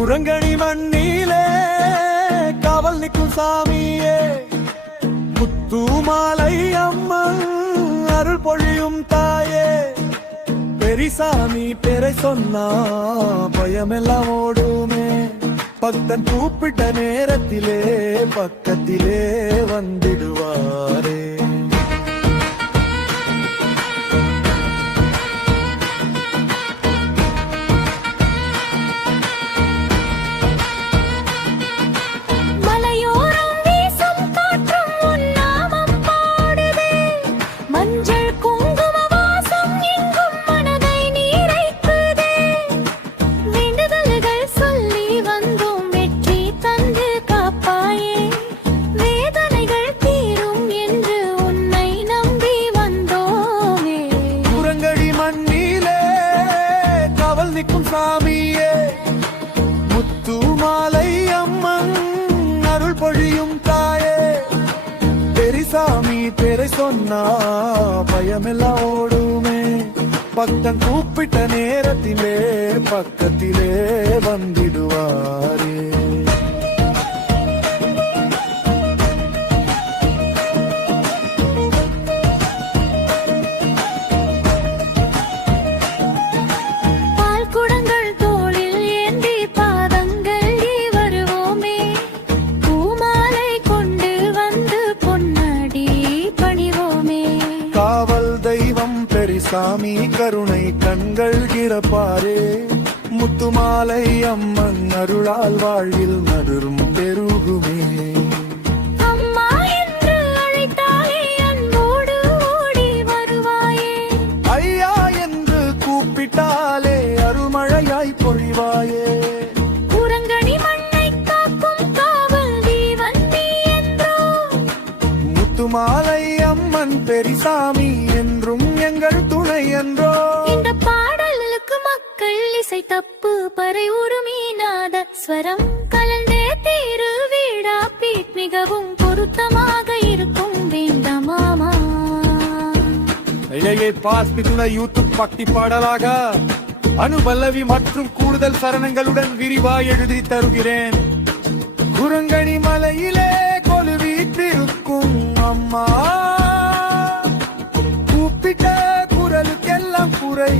குரங்கணி மண்ணிலே காவல் நிற்கும் சாமியே, முத்துமாலை அம்மன் அருள் பொழியும் தாயே, பெரிசாமி பேரை சொன்னா பயமெல்லாம் ஓடுமே, பக்தன் கூப்பிட்ட நேரத்திலே பக்கத்திலே வந்திடுவாரே. சாமியே, முத்துமாலை அம்மன் அருள் பொழியும் தாயே, பெரிசாமி பேரை சொன்னா பயமெல்லாம் ஓடுமே, பக்தன் கூப்பிட்ட நேரத்திலே பக்கத்திலே வந்திடுவாரே. சாமி கருணை கண்கள் கிரப்பாரே, முத்துமாலை அம்மன் அருளால் வாழ்வில் மதுரும் பெருகுமே. அம்மா என்று அழைத்தாலே அன்போடு ஓடி வருவாயே, ஐயா என்று கூப்பிட்டாலே அருள்மழையாய் பொழிவாயே, குரங்கணி மண்ணை காக்கும் காவல் தீவன் நீ என்றோ, முத்துமாலை அம்மன் பெரிசாமி என்றும் எங்கள் துணை என்றோ. இந்த பாடலுக்கு மக்கள் இசை தப்பு பறை உருமீனாத ஸ்வரம் கலந்தே திருவிழா பீட் மிகவும் பொருத்தமாக இருக்கும் வேண்டாமாமா. இளைய பாஸ்பிதுன யூடியூப் பக்தி பாடலாக அனுபல்லவி மற்றும் கூடுதல் சரணங்களுடன் விரிவாய் எழுதி தருகிறேன். குரங்கணி மலையிலே கொலுவீட்டிருக்கும் அம்மா, கூப்பிட்ட குரலுக்கெல்லாம் குறை